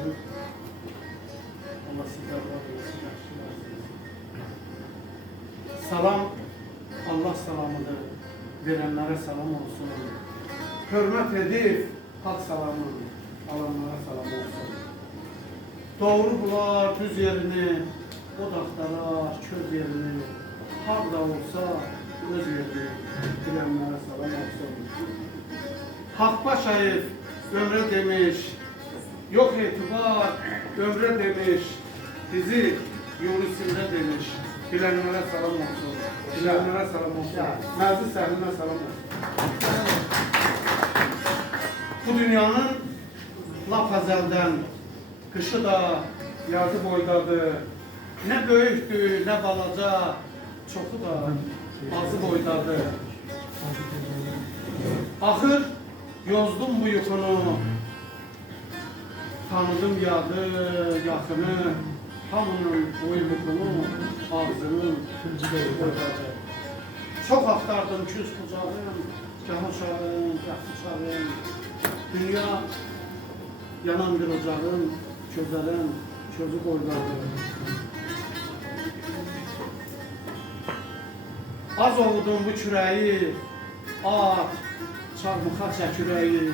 olsun. Allah sizden razı olsun. Salam, Allah salamıdır. Verenlere salam olsun. Hürmet edip hak salamı alanlara salam olsun. Doğru bular düz yerini, o dağdalar köz yerini, harda olsa öz yerini bilenlere salam olsun. Hak Paşayev ömre demiş, yok etibar ömre demiş, bizi yol üstünde demiş, bilenlere salam olsun, bilenlere salam olsun, mevzu səhline salam olsun. Bu dünyanın lap əzəldən, kışı da, yazı boydadır, ne böyüktür, ne balaca, çoxu da azı boydadır. Axır yozdum bu yuxunu, tanıdım yadı, yaxını, hamının boylukunu, ağzının boydadır. Çok axtardım küz kucağım, gah uşağım, gah uşağım, dünya yanan bir ocağın, közələn, közü boydadır. Az oldum bu kürəyi, at, çarmıxa çəkürəyi,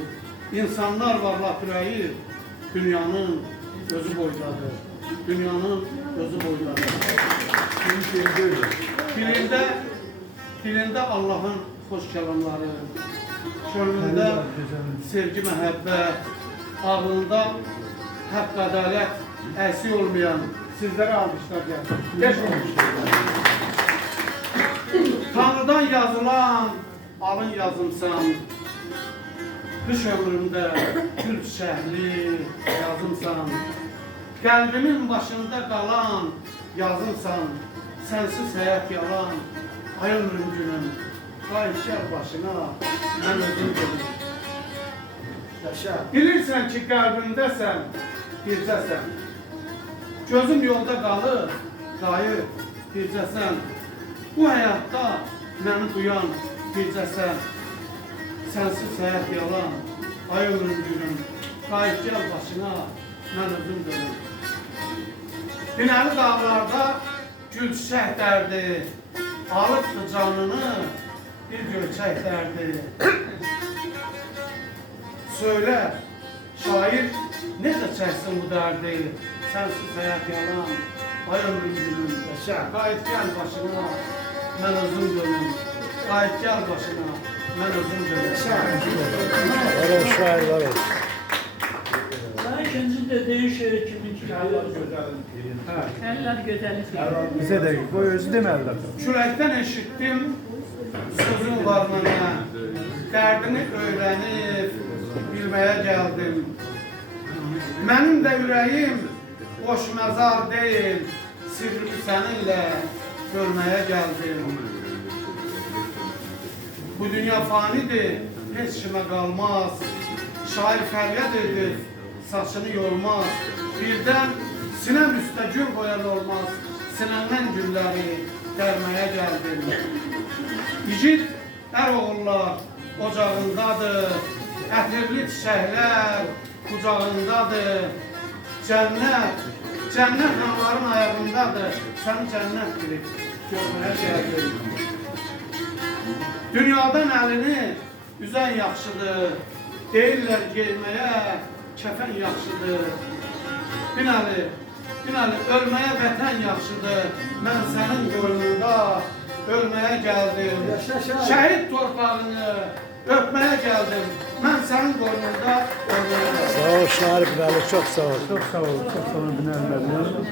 insanlar var lap ürəyi, dünyanın gözü boydadır. Dünyanın gözü boydadır. Dilində Allah'ın xoş kəlamları, gönlündə sevgi, məhəbbət, ağlında haqq, ədalət, əsi olmayan sizlərə almışlar gəlir. Tanrıdan yazılan alın yazımsan, qış ömrümdə gül çiçəkli yazımsan, qəlbimin başında qalan yazımsan, sənsiz həyat yalan, ay ömrüm günüm, qayıt gəl başına, mən özüm günüm. Bilirsən ki, qəlbimdəsən, bircəsən, gözüm yolda qalır, qayıt, bircəsən, bu həyatda məni duyan bircəsən, sənsiz həyat yalan, ay ömrüm günüm, qayıt gəl başına, mən özüm dönüm. Binəli dağlarda gül çiçək dərdi, alıbdı canını bir gölçək dərdi. Söylə, şair necə çəksin bu dərdi, sənsiz həyat yalan, ay ömrüm günüm, qayıt gəl başına, mən özüm dönüm, qayıt gəl başına, mən özüm dönüm. Var ol, şair var ol. Daha ikinci dediğin şey kiminki? Eller güzeli. Bize de bu özü deməlidir. Küləkdən eşitdim, sözün var mənə, dərdini öyrənib, bilməyə gəldim. Mənim də ürəyim boş məzar deyil, sirrimi səninlə görməyə gəldim. Bu dünya fanidir, heç kimə qalmaz. Şair fəryad edir, saçını yolmaz. Birdən sinem üstə gül qoyan olmaz. Sinəndən gülləri dərməyə gəldim. İgid ər oğullar ocağındadır, ətirli çiçəklər kucağındadır. Cənnət onların ayağındadır. Səni cənnət bilib görməyə gəldim. Dünyadan əlini üzən yaxşıdır. Deyirlər geyməyə kəfən yaxşıdır. Binəli, ölməyə vətən yaxşıdır. Mən sənin qoynunda ölməyə gəldim. Şəhid torpağını öpməyə gəldim. Mən sənin qoynunda ölməyə gəldim. Sağ ol şair Binəli, çok sağ ol. Çok sağ ol Binəli.